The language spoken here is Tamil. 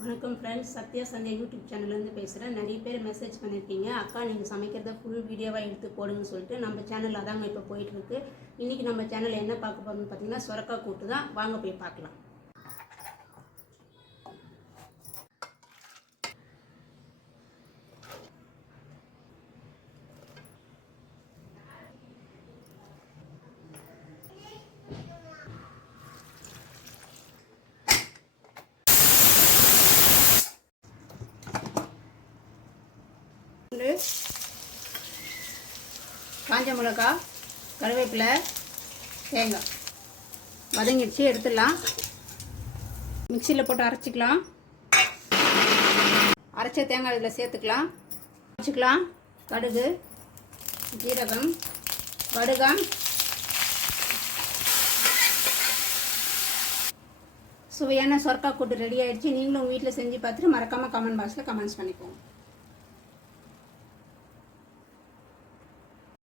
வணக்கம் ஃப்ரெண்ட்ஸ் சத்யா சந்தியா யூடியூப் சேனல்லேருந்து பேசுகிறேன் நிறைய பேர் மெசேஜ் பண்ணியிருக்கீங்க அக்கா நீங்கள் சமைக்கிறத ஃபுல் வீடியோவாக எடுத்து போடுங்கன்னு சொல்லிட்டு நம்ம சேனல் அதாங்க இப்போ போயிட்டுருக்கு இன்றைக்கி நம்ம சேனல் என்ன பார்க்க போகிறோம்னு பார்த்தீங்கன்னா சுரக்கா கூட்டு தான் வாங்க போய் பார்க்கலாம். காஞ்ச மிளகா கருவேப்பிலை தேங்காய். வதங்கிடுச்சு எடுத்துடலாம். மிக்சியில் போட்டு அரைச்சிக்கலாம். அரைச்ச தேங்காய் இதில் சேர்த்துக்கலாம். வச்சுக்கலாம். கடுகு ஜீரகம் வடுகம் சுவையான சொர்க்கா கூட்டு ரெடி ஆகிடுச்சு நீங்களும் வீட்டில் செஞ்சு பார்த்துட்டு மறக்காமல் கமெண்ட் பாக்ஸில் கமெண்ட்ஸ் பண்ணிக்கோங்க.